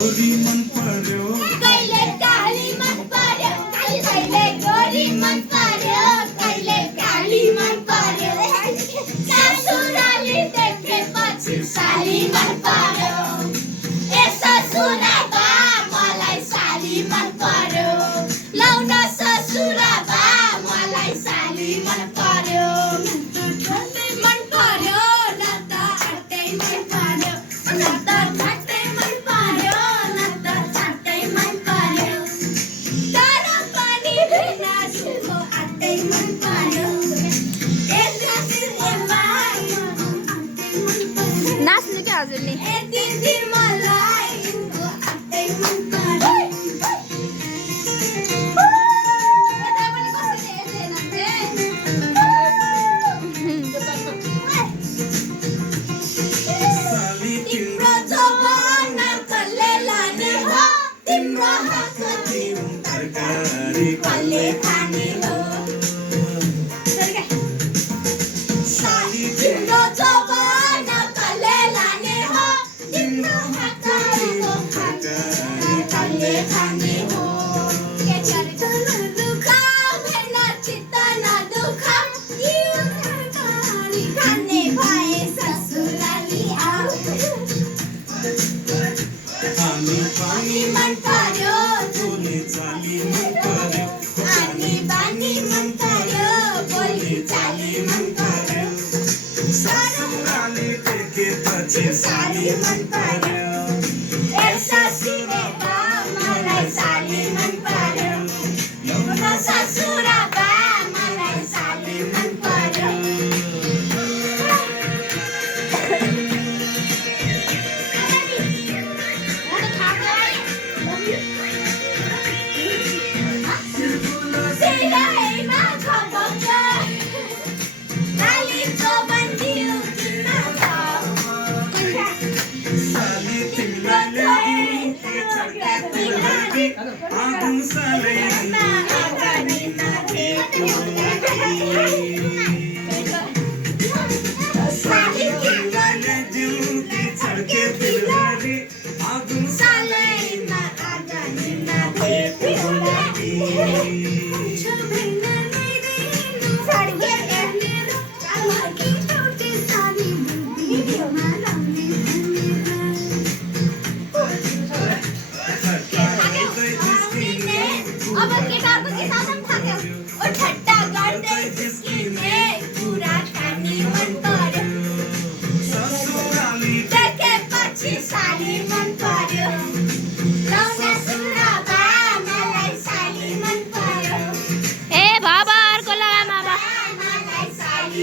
गोरी मन पर्यो कहिले काली मन पर्यो कहिले गोरी मन पर्यो कहिले काली मन पर्यो ससुराली देखेपछि साली मन पर्यो ए ससुराबा मलाई साली मन पर्यो लौन ससुराबा मलाई साली मन पर्यो मन पर्यो न त अट्टै मन पर्यो न त झट्टै मन पर्यो न त छट्टै मन पर्यो तर पनि बिना सुको अट्टै मन पर्यो नाच्नु क्या हजुरले यति दिन मलाई उनको अट्टै मन पर्यो यता पनि कसैले हेर्दैन साली तिम्रो जवान कसले लाने हो तिम्रो हात तिम्रो तरकारी कसले खाने हो साली तिम्रो जवान कसले लाने हो तिम्रो हात तरकारी कसले खाने हो दुःख भएन चित्त नदुःख यो तरकारी खाने भए ससुराली आऊ हामी पानी मन पर्यो बोले चाली मन पर्यो आनी बानी मन पर्यो बोली चाली मन पर्यो ससुराली देखेपछि साली मन पर्यो ए ससुराबा मलाई साली मन पर्यो लौन ससुराबा मलाई साली मन पर्यो सिलाइमा खबक कालीको बन्दियो किन छ साली तिमीलाई ल्याई आगुन सालै अगाडि नदेख्नु साली तिमीलाई जिउकी छड्के तिमीलाई आगुन साले